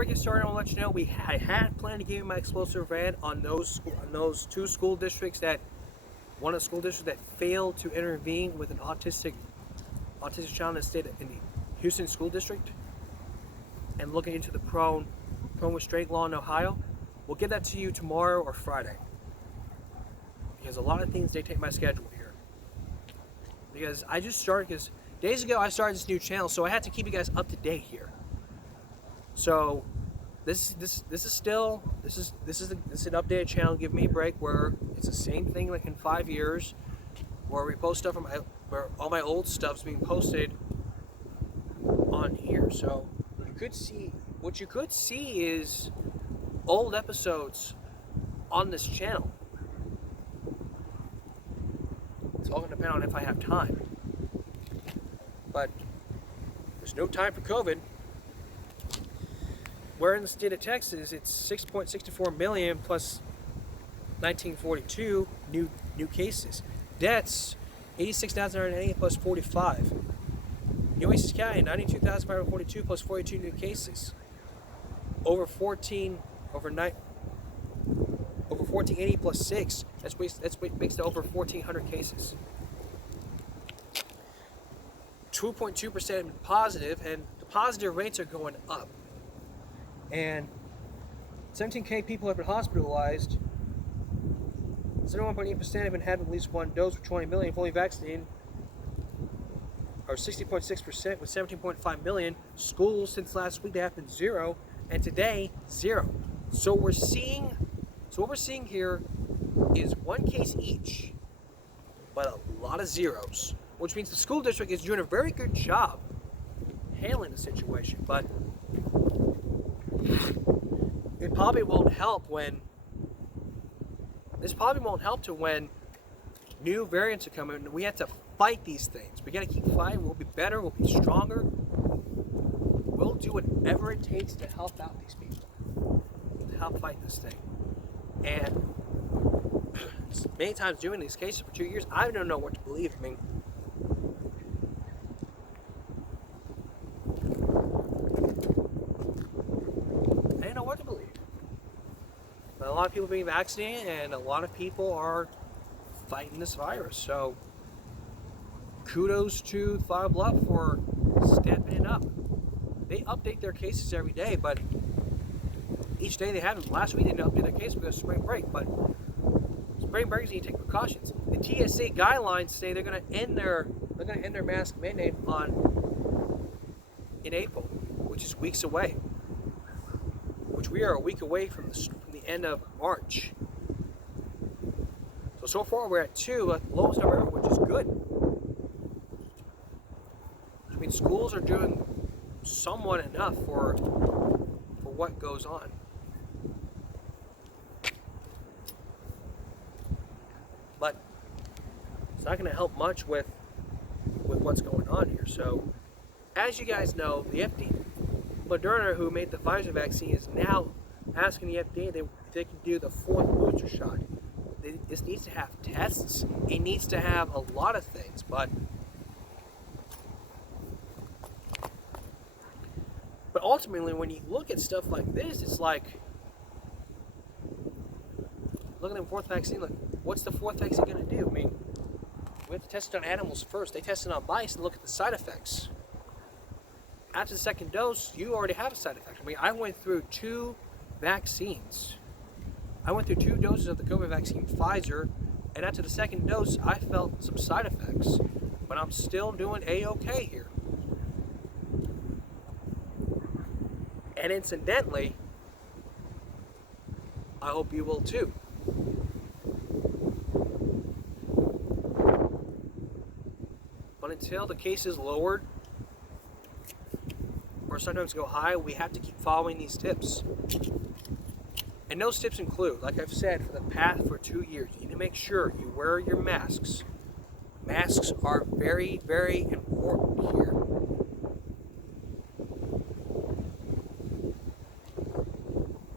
we get started, I'll let you know I had planned to give you my explosive rant on those two school districts that one of the school districts that failed to intervene with an autistic child in the Houston School District, and looking into the prone restraint law in Ohio. We'll get that to you tomorrow or Friday, because a lot of things dictate my schedule here. Because I just started, because days ago I started this new channel, so I had to keep you guys up to date here. So this is an updated channel. Give me a break, where it's the same thing like in 5 years, where we post stuff where all my old stuff's being posted on here. So what you could see is old episodes on this channel. It's all going to depend on if I have time. But there's no time for COVID. Where in the state of Texas, it's 6.64 million plus 1942 new cases. Deaths, 86,980 plus 45. New Oasis County, 92,542 plus 42 new cases. Over 1480 plus 6. That's makes it over 1,400 cases. 2.2% positive, and the positive rates are going up. And 17K people have been hospitalized. 71.8% have been had at least one dose for 20 million fully vaccinated, or 60.6% with 17.5 million. Schools since last week, they have been 0, and today 0. So what we're seeing here is one case each, but a lot of zeros, which means the school district is doing a very good job handling the situation. But it probably won't help when new variants are coming. We have to fight these things. We got to keep fighting. We'll be better. We'll be stronger. We'll do whatever it takes to help out these people, to help fight this thing. And many times doing these cases for 2 years, I don't know what to believe. I mean, I don't know what to believe. But a lot of people are being vaccinated, and a lot of people are fighting this virus. So kudos to Five Bluff for stepping it up. They update their cases every day, but each day they haven't. Last week they didn't update their case because of spring break, but spring breaks, you need to take precautions. The TSA guidelines say they're going to end their mask mandate in April, which is weeks away. Which we are a week away from the end of March. So far we're at 2, the lowest number ever, which is good. Which means schools are doing somewhat enough for what goes on. But it's not going to help much with what's going on here. So, as you guys know, the FDA, Moderna, who made the Pfizer vaccine, is now asking the FDA if they can do the 4th booster shot. This needs to have tests. It needs to have a lot of things, but ultimately, when you look at stuff like this, it's like looking at the 4th vaccine. Like, what's the 4th vaccine going to do? I mean, we have to test it on animals first. They test it on mice and look at the side effects. After the 2nd dose, you already have a side effect. I mean, I went through 2 vaccines. I went through 2 doses of the COVID vaccine, Pfizer, and after the 2nd dose, I felt some side effects. But I'm still doing A-okay here. And incidentally, I hope you will too. But until the case is lowered, or sometimes go high, we have to keep following these tips. And those tips include, like I've said for 2 years, you need to make sure you wear your masks. Masks are very, very important here.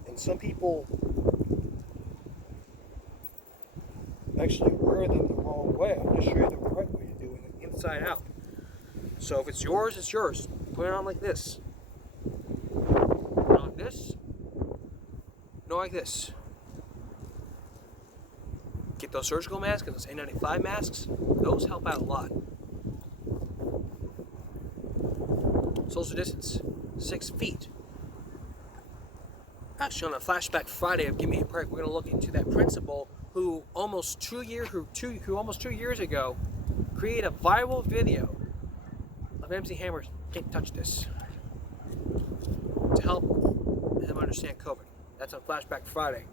And some people actually wear them the wrong way. I'm going to show you the right way to do it, inside out. So if it's yours, it's yours. Put it on like this. Put it on like this. know, like this. Get those surgical masks and those N95 masks. Those help out a lot. Social distance, 6 feet. Actually, on a Flashback Friday of Give Me a Break, we're going to look into that principal who almost 2 years ago created a viral video of MC Hammer's "Can't Touch This" to help him understand COVID. That's on Flashback Friday.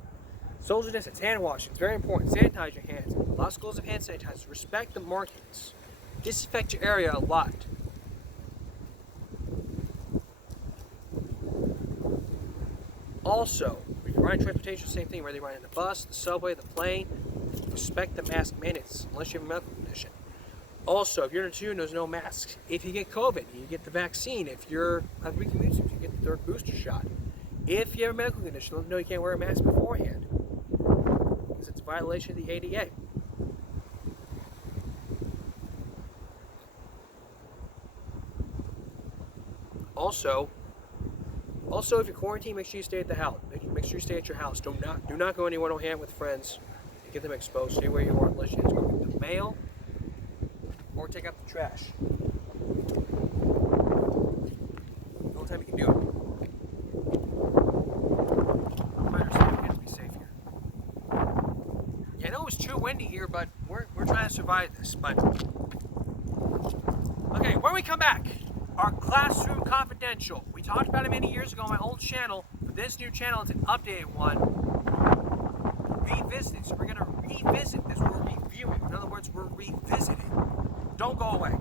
Social distance, hand washing, it's very important. Sanitize your hands. A lot of schools have hand sanitizers. Respect the markings. Disinfect your area a lot. Also, when you're riding transportation, same thing, whether you're riding the bus, the subway, the plane, respect the mask mandates unless you have a medical condition. Also, if you're in a student, there's no masks. If you get COVID, you get the vaccine. If you're have weak immune system, you get the third booster shot. If you have a medical condition, let them know you can't wear a mask beforehand because it's a violation of the ADA. Also, if you're quarantined, make sure you stay at the house. Make sure you stay at your house. Do not go anywhere. Don't hang out with friends. Get them exposed. Stay where you are unless you have to go get the mail or take out the trash. The only time you can do it. I understand we have to be safe here. Yeah, I know it's too windy here, but we're trying to survive this. But okay, when we come back, our Classroom Confidential. We talked about it many years ago on my old channel, but this new channel is an updated one. Revisited. So we're going to revisit this. We're reviewing. In other words, we're revisiting. Don't go away.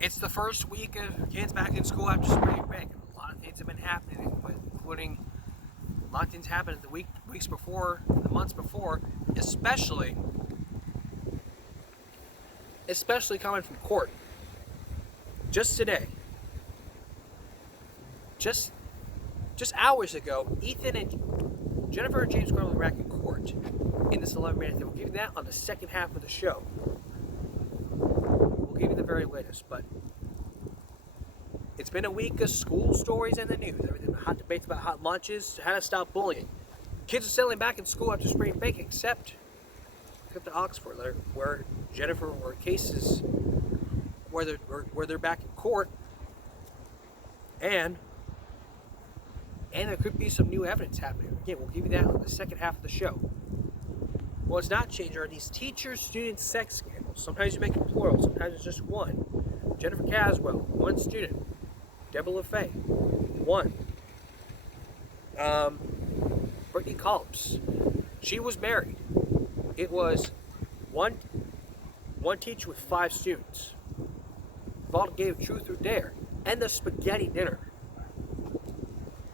It's the first week of kids back in school after spring break. A lot of things have been happening, including a lot of things happened the weeks before, the months before, especially coming from court. Just today, just hours ago, Ethan and Jennifer and James Garland were back in court in this 11-minute thing. We'll give you that on the second half of the show. We'll give you the very latest, but it's been a week of school stories in the news. Everything, hot debates about hot lunches, how to stop bullying. Kids are settling back in school after spring break, except to Oxford, where Jennifer or cases where they're back in court, and there could be some new evidence happening. Again, we'll give you that on the second half of the show. What's not changing are these teacher-student sex scandals. Sometimes you make it plural, sometimes it's just one. Jennifer Caswell, one student. Deborah LaFay, one. Brittany Columns, she was married. It was one teacher with 5 students. Vault gave Truth or Dare and the spaghetti dinner.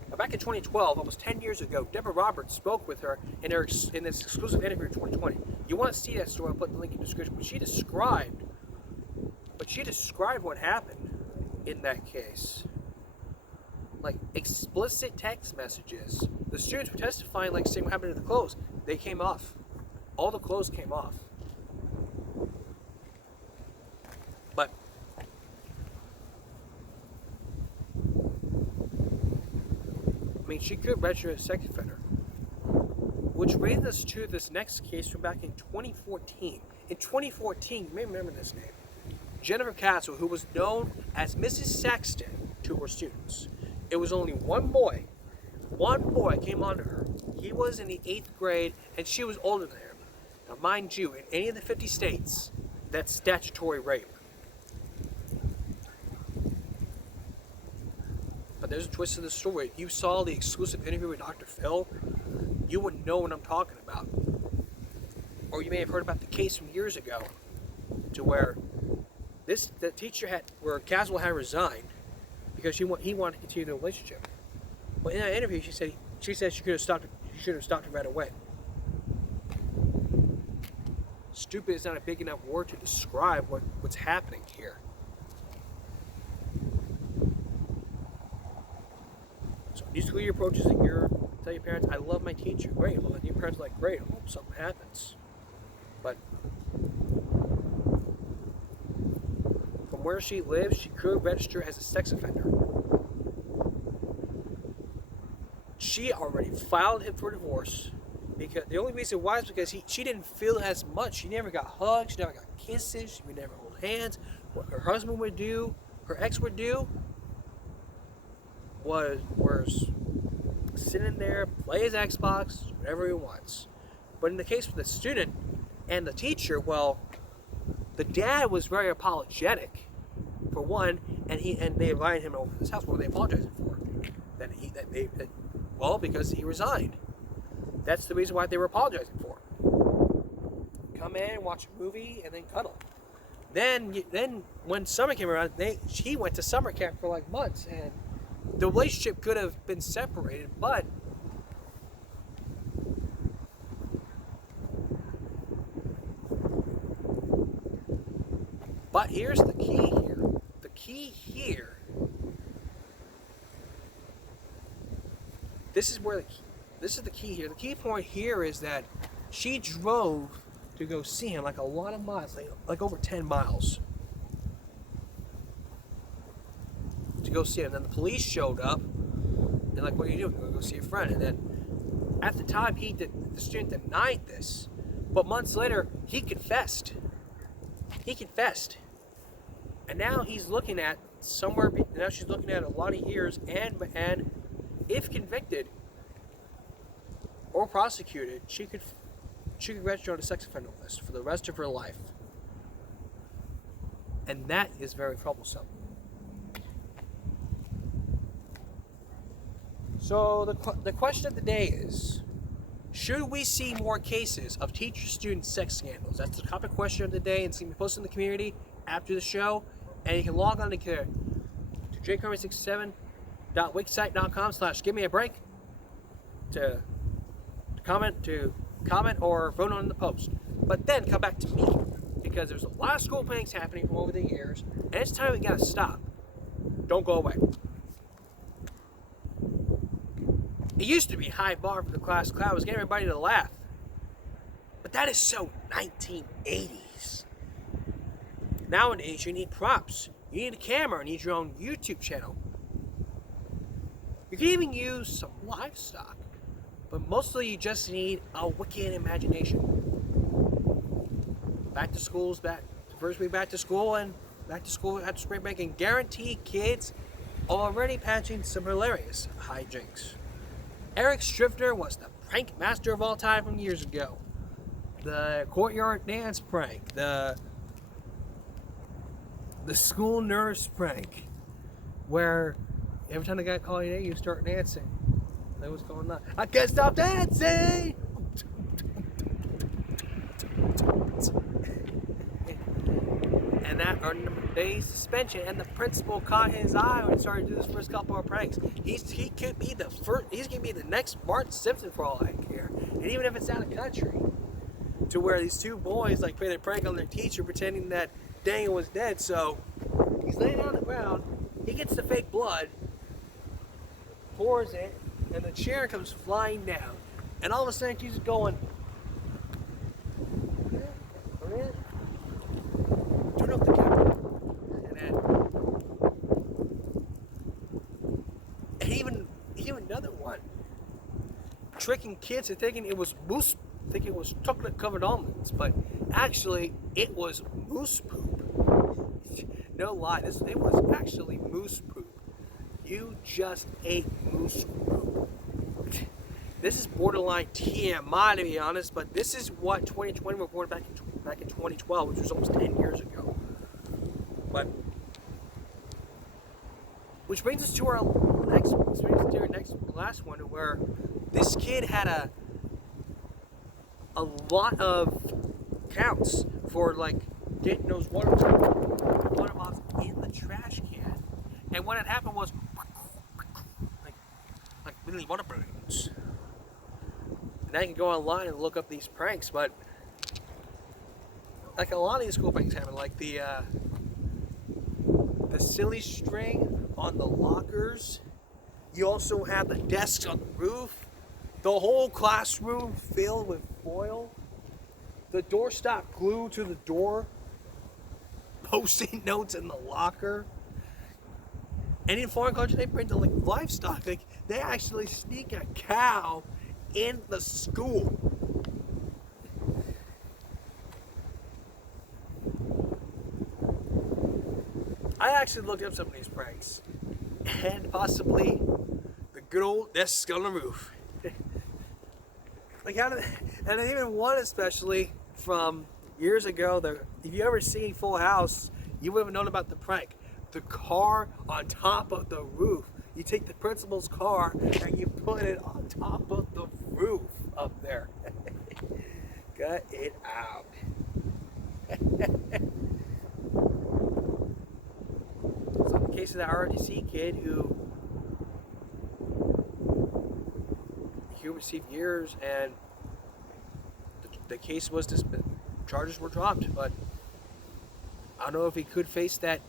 Now, back in 2012, almost 10 years ago, Deborah Roberts spoke with her in this exclusive interview in 2020. You want to see that story? I'll put the link in the description. But she described what happened in that case. Like explicit text messages. The students were testifying, like saying what happened to the clothes. They came off. All the clothes came off. But I mean, she could register as a sex offender. Which brings us to this next case from back in 2014. In 2014, you may remember this name. Jennifer Caswell, who was known as Mrs. Saxton to her students. It was only one boy came on to her. He was in the 8th grade and she was older than him. Now mind you, in any of the 50 states, that's statutory rape. But there's a twist to the story. If you saw the exclusive interview with Dr. Phil, you would know what I'm talking about. Or you may have heard about the case from years ago, to where the teacher where Caswell had resigned because he wanted to continue the relationship. But in that interview, she said she could have stopped it. She should have stopped it right away. Stupid is not a big enough word to describe what's happening here. So new school year approaches and tell your parents, I love my teacher. Great. Well, your parents are like, great. I hope something happens. But from where she lives, she could register as a sex offender. she already filed him for divorce. Because the only reason why is because she didn't feel as much. She never got hugs. She never got kisses. She would never hold hands. What her husband would do, her ex would do, was sit in there, play his Xbox, whatever he wants. But in the case of the student and the teacher, well, the dad was very apologetic, for one, and they invited him over to this house. What were they apologizing for? Because he resigned. That's the reason why they were apologizing for. Come in, watch a movie, and then cuddle. Then when summer came around, he went to summer camp for like months, and the relationship could have been separated, but here's the key here. The key here. This is the key here. The key point here is that she drove to go see him like a lot of miles, like over 10 miles. To go see him. Then the police showed up. And like, what are you doing? You're going to go see a friend. And then at the time, the student denied this. But months later, he confessed. And now he's looking at she's looking at a lot of years, and if convicted or prosecuted, she could register on a sex offender list for the rest of her life. And that is very troublesome. So the question of the day is, should we see more cases of teacher-student sex scandals? That's the topic question of the day, and it's going to be posted in the community after the show. And you can log on to jcarmen67.wixsite.com/givemeabreak to comment or vote on the post. But then come back to me, because there's a lot of school pranks happening from over the years, and it's time we gotta stop. Don't go away. It used to be high bar for the class clown was getting everybody to laugh. But that is so 1980s. Nowadays, you need props. You need a camera. You need your own YouTube channel. You can even use some livestock. But mostly, you just need a wicked imagination. Back to school's back. First week back to school and back to school after spring break. And guarantee kids are already patching some hilarious hijinks. Eric Striffner was the prank master of all time from years ago. The courtyard dance prank. The school nurse prank, where every time the guy called you, you start dancing. That was going on. I can't stop dancing. And that earned him a day's suspension. And the principal caught his eye when he started to do his first couple of pranks. He could be the first. He's gonna be the next Bart Simpson for all I care. And even if it's out of country, to where these two boys like played a prank on their teacher, pretending that Daniel was dead. So he's laying on the ground. He gets the fake blood, pours it, and the chair comes flying down. And all of a sudden, she's going, turn off the camera. And even another one, tricking kids into thinking it was chocolate covered almonds, but actually it was moose poop. No lie, it was actually moose poop. You just ate moose poop. This is borderline TMI, to be honest, but this is what 2020 reported back in 2012, which was almost 10 years ago. But which brings us to our last one, where this kid had a lot of counts for like getting those water bottles in the trash can, and what had happened was like really water balloons. And now you can go online and look up these pranks, but like a lot of these school pranks happen, like the silly string on the lockers. You also have the desks on the roof. The whole classroom filled with foil. The doorstop glued to the door. Post-it notes in the locker. And in foreign countries, they bring the like livestock. Like they actually sneak a cow in the school. I actually looked up some of these pranks, and possibly the good old desk on the roof. Like how did, and even one especially from years ago. If you ever seen Full House, you would have known about the prank. The car on top of the roof. You take the principal's car and you put it on top of the roof up there. Cut it out. So in the case of the ROTC kid who received years, and the case was dismissed, charges were dropped, but I don't know if he could face that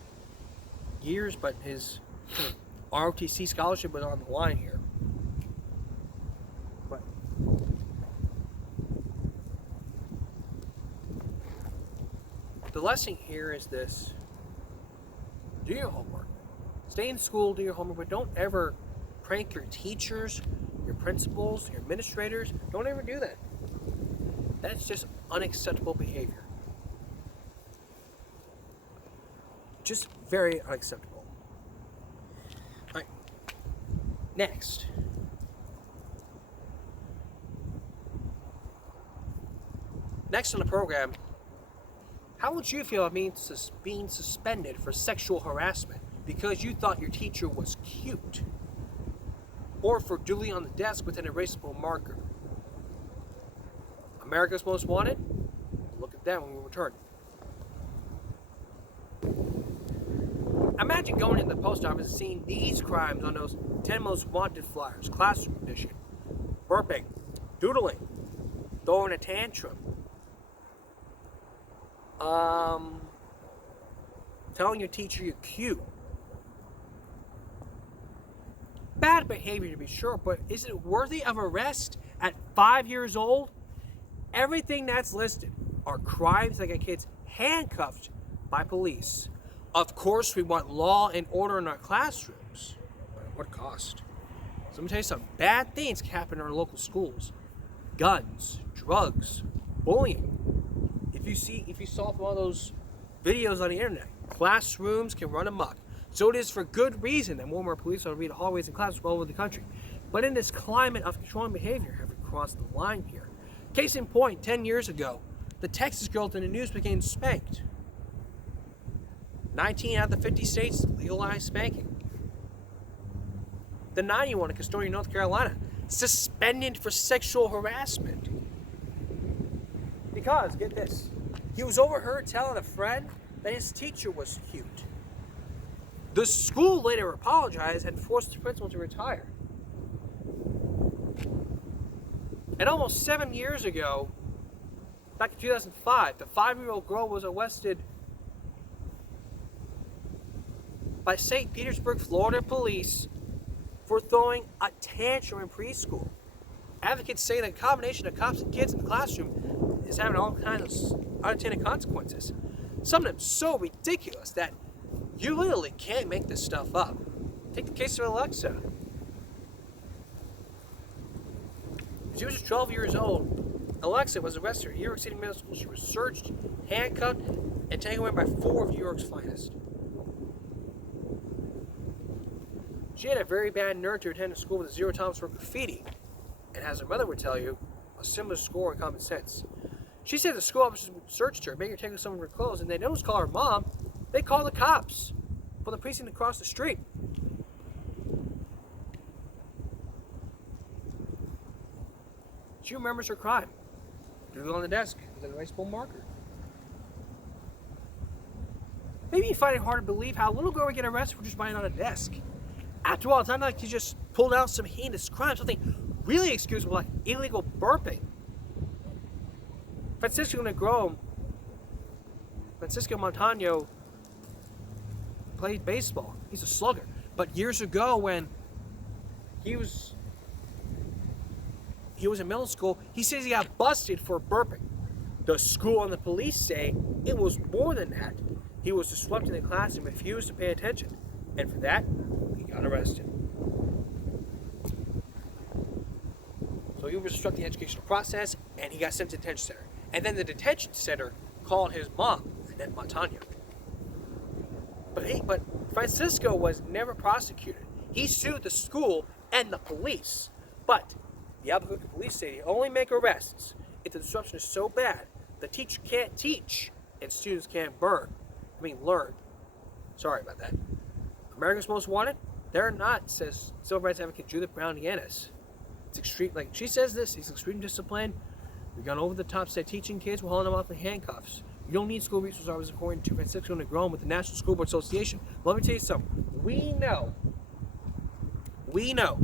years, but his ROTC scholarship was on the line here. But the lesson here is this: do your homework, stay in school, do your homework, but don't ever prank your teachers, your principals, your administrators. Don't ever do that. That's just unacceptable behavior. Just very unacceptable. All right. Next. Next on the program, how would you feel about being suspended for sexual harassment because you thought your teacher was cute? Or for doodling on the desk with an erasable marker? America's Most Wanted? Look at that when we return. Imagine going into the post office and seeing these crimes on those 10 most wanted flyers. Classroom edition. Burping. Doodling. Throwing a tantrum. Telling your teacher you're cute. Bad behavior to be sure, but is it worthy of arrest at 5 years old? Everything that's listed are crimes that get kids handcuffed by police. Of course, we want law and order in our classrooms, but at what cost? So let me tell you something. Bad things can happen in our local schools. Guns, drugs, bullying. If you saw from all those videos on the internet, classrooms can run amok. So it is for good reason that more and more police are in hallways and classrooms all over the country. But in this climate of controlling behavior, have we crossed the line here? Case in point, 10 years ago, the Texas girl in the news became spanked. 19 out of the 50 states legalized spanking. The 91 in Custodia, North Carolina, suspended for sexual harassment. Because, get this, he was overheard telling a friend that his teacher was cute. The school later apologized and forced the principal to retire. And almost 7 years ago, back in 2005, the 5-year-old girl was arrested by St. Petersburg, Florida police for throwing a tantrum in preschool. Advocates say that a combination of cops and kids in the classroom is having all kinds of unintended consequences. Some of them so ridiculous that you literally can't make this stuff up. Take the case of Alexa. She was just 12 years old. Alexa was arrested at New York City Middle School. She was searched, handcuffed, and taken away by 4 of New York's finest. She had a very bad nerve to attend a school with a 0 tolerance for graffiti, and as her mother would tell you, a similar score in common sense. She said the school officers searched her, made her take some of her clothes, and they didn't just call her mom. They called the cops from the precinct across the street. She remembers her crime. Doodle on the desk with an erasable marker. Maybe you find it hard to believe how a little girl would get arrested for just writing on a desk. After all, it's not like she just pulled out some heinous crime, something really excusable like illegal burping. Francisco Montano played baseball. He's a slugger. But years ago when he was in middle school, he says he got busted for burping. The school and the police say it was more than that. He was disrupting the class and refused to pay attention. And for that, got arrested. So he was obstructing the educational process, and he got sent to the detention center. And then the detention center called his mom, Annette Montano. But Francisco was never prosecuted. He sued the school and the police. But the Albuquerque police say they only make arrests if the disruption is so bad the teacher can't teach and students can't learn. Sorry about that. America's Most Wanted? They're not, says civil rights advocate Judith Brown Yannis. It's extreme, like she says this, he's extreme discipline. We've gone over the top, said teaching kids, we're hauling them off in handcuffs. You don't need school resource officers, according to Francisco Negron with the National School Board Association. Let me tell you something. We know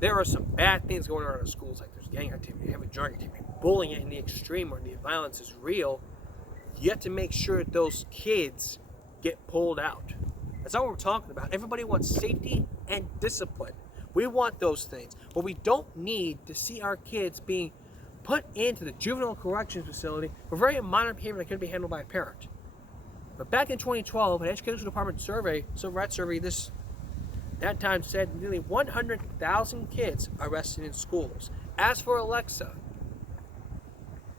there are some bad things going on in our schools, like there's gang activity, heavy drug activity, bullying in the extreme where the violence is real. You have to make sure those kids get pulled out. That's all we're talking about. Everybody wants safety and discipline. We want those things. But we don't need to see our kids being put into the juvenile corrections facility for very minor behavior that could be handled by a parent. But back in 2012, an educational department survey, civil rights survey, that time said nearly 100,000 kids arrested in schools. As for Alexa,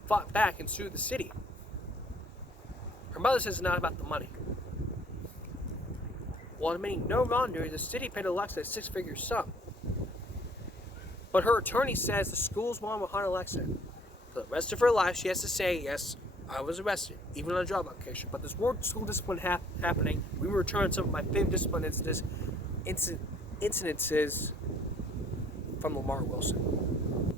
fought back and sued the city. Her mother says it's not about the money. While admitting no wrongdoing, the city paid Alexa a six-figure sum. But her attorney says the school's one behind Alexa. For the rest of her life, she has to say, yes, I was arrested, even on a job application. But there's more school discipline happening. We were returning some of my favorite discipline incidences from Lamar Wilson.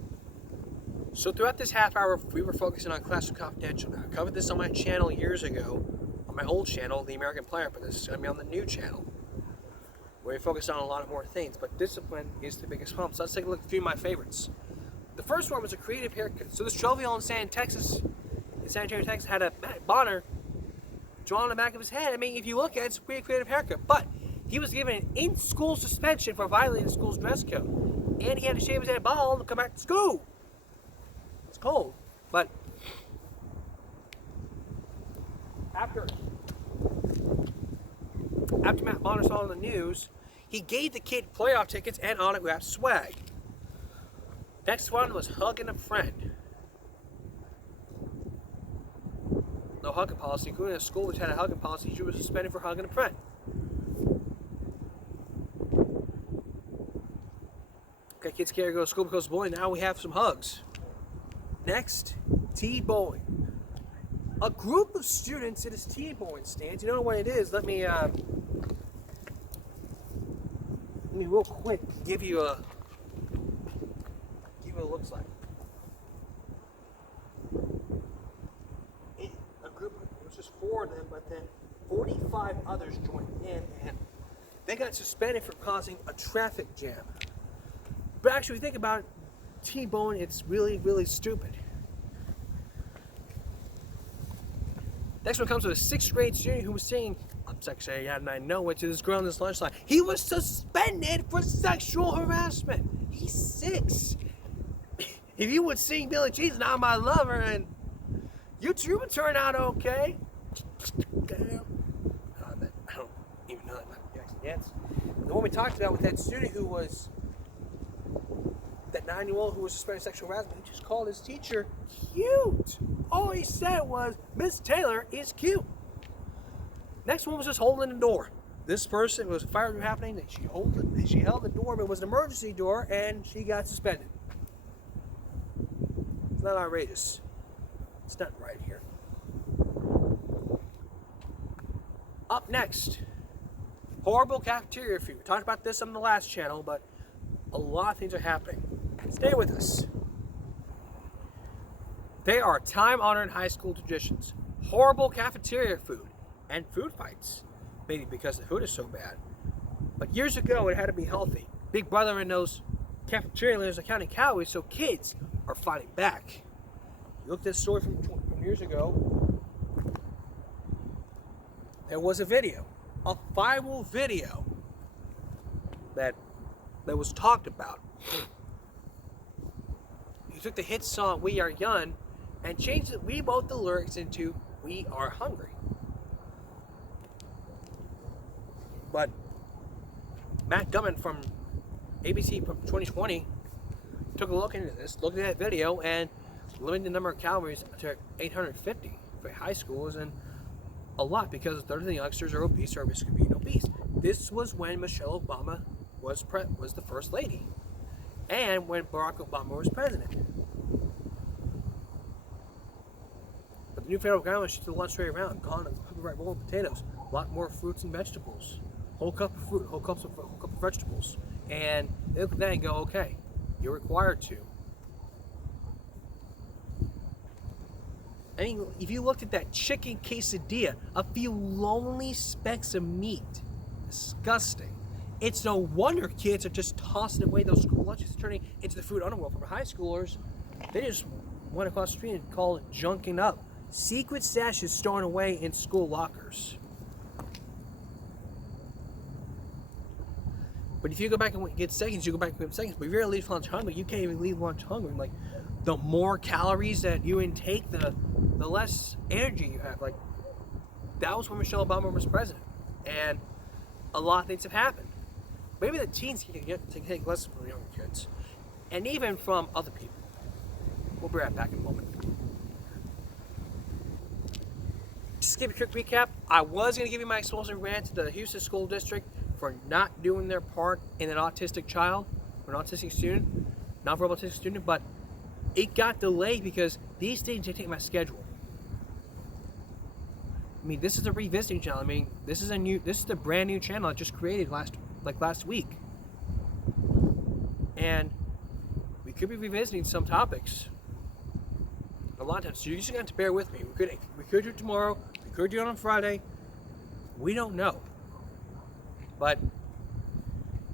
So throughout this half hour, we were focusing on Classroom Confidential. Now, I covered this on my channel years ago, on my old channel, The American Player, but this is going to be on the new channel, where we focus on a lot of more things. But discipline is the biggest problem. So let's take a look at a few of my favorites. The first one was a creative haircut. So this 12-year-old in San Antonio, Texas, had a Matt Bonner drawn on the back of his head. I mean, if you look at it, it's a pretty creative haircut. But he was given an in-school suspension for violating the school's dress code. And he had to shave his head bald to come back to school. It's cold. But after Matt Bonner saw it on the news, he gave the kid playoff tickets and autographed swag. Next one was hugging a friend. No hugging policy, including a school which had a hugging policy. She was suspended for hugging a friend. Okay, kids can't go to school because of bullying. Now we have some hugs. Next, T-bowling. A group of students at his T-bowling stands. You don't know what it is? Let me real quick give you what it looks like. A group, it was just 4 of them, but then 45 others joined in, and they got suspended for causing a traffic jam. But actually, if you think about it, T-bowling, it's really, really stupid. Next one comes with a 6th grade student who was singing "I'm sexy and I know it" to this girl on this lunch line. He was suspended for sexual harassment. He's 6. If you would sing Billie Jean's "Not My Lover" and you too would turn out okay. I don't even know that Michael Jackson dance. The one we talked about with that student who was, that 9-year-old who was suspended for sexual harassment, he just called his teacher cute. All he said was, "Miss Taylor is cute." Next one was just holding the door. This person, was a fire happening, and she held the door, but it was an emergency door, and she got suspended. It's not outrageous. It's not right here. Up next, horrible cafeteria food. We talked about this on the last channel, but a lot of things are happening. Stay with us. They are time-honored high school traditions. Horrible cafeteria food and food fights. Maybe because the food is so bad. But years ago, it had to be healthy. Big Brother in those cafeterias are counting calories, so kids are fighting back. You look at this story from years ago, there was a video, a viral video that was talked about. He took the hit song "We Are Young" and changed it. We wrote the lyrics into "We Are Hungry." But Matt Gumman from ABC 2020 took a look into this, looked at that video, and limited the number of calories to 850 for high schools, and a lot because a third of the youngsters are obese or at risk of being obese. This was when Michelle Obama was the first lady, and when Barack Obama was president. But the new federal government shifted the lunch tray around, gone a right bowl of potatoes, a lot more fruits and vegetables, whole cup of fruit, whole cup of vegetables, and they look at that and go, okay, you're required to. I mean, if you looked at that chicken quesadilla, a few lonely specks of meat, disgusting. It's no wonder kids are just tossing away those school lunches, turning into the food underworld. For high schoolers, they just went across the street and called it junking up. Secret stashes stored away in school lockers. But if you go back and get seconds, you go back and get seconds. But if you're leave lunch hungry, you can't even leave lunch hungry. Like, the more calories that you intake, the less energy you have. Like, that was when Michelle Obama was president, and a lot of things have happened. Maybe the teens can take lessons from the younger kids, and even from other people. We'll be right back in a moment. Just to give a quick recap, I was going to give you my explosive rant to the Houston School District for not doing their part in an autistic child, or an autistic student, non-verbal autistic student, but it got delayed because these things dictate my schedule. I mean, this is a revisiting channel. I mean, this is a brand new channel I just created last week. And we could be revisiting some topics a lot of times. So you're just going to have to bear with me. We could do it tomorrow. We could do it on Friday. We don't know. But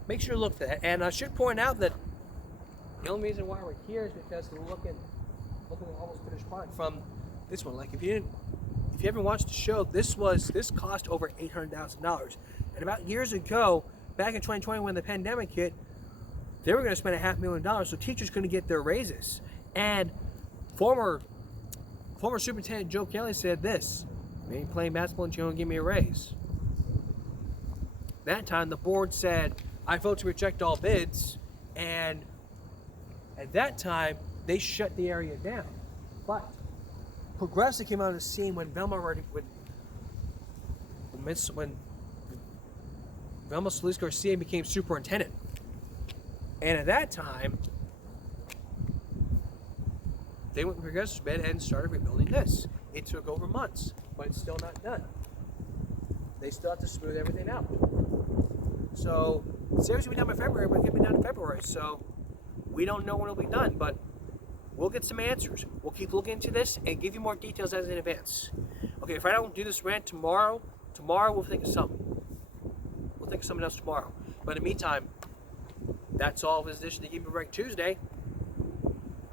make sure to look for that. And I should point out that the only reason why we're here is because we're looking at almost finished product from this one. Like, if you haven't watched the show, this cost over $800,000. And about years ago, back in 2020 when the pandemic hit, they were going to spend $500,000, so teachers couldn't get their raises. And former Superintendent Joe Kelly said this: "I ain't playing basketball and you don't give me a raise." That time the board said, "I vote to reject all bids," and at that time they shut the area down. But Progressive came out on the scene when Velma Solis Garcia became superintendent. And at that time, they went with Progressive's bid and started rebuilding this. It took over months, but it's still not done. They still have to smooth everything out. So, it's supposed to be done by February, but it could be done in February. So, we don't know when it'll be done, but we'll get some answers. We'll keep looking into this and give you more details as in advance. Okay, if I don't do this rant tomorrow we'll think of something. We'll think of something else tomorrow. But in the meantime, that's all of this edition of Give Me a Break Tuesday.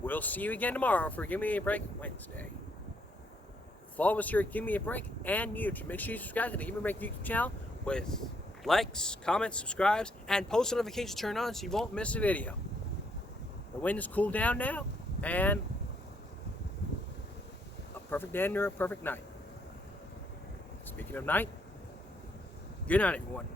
We'll see you again tomorrow for Give Me a Break Wednesday. Follow us here at Give Me a Break and YouTube. Make sure you subscribe to the Give Me a Break YouTube channel with likes, comments, subscribes, and post notifications turned on so you won't miss a video. The wind has cooled down now, and a perfect end or a perfect night. Speaking of night, good night, everyone.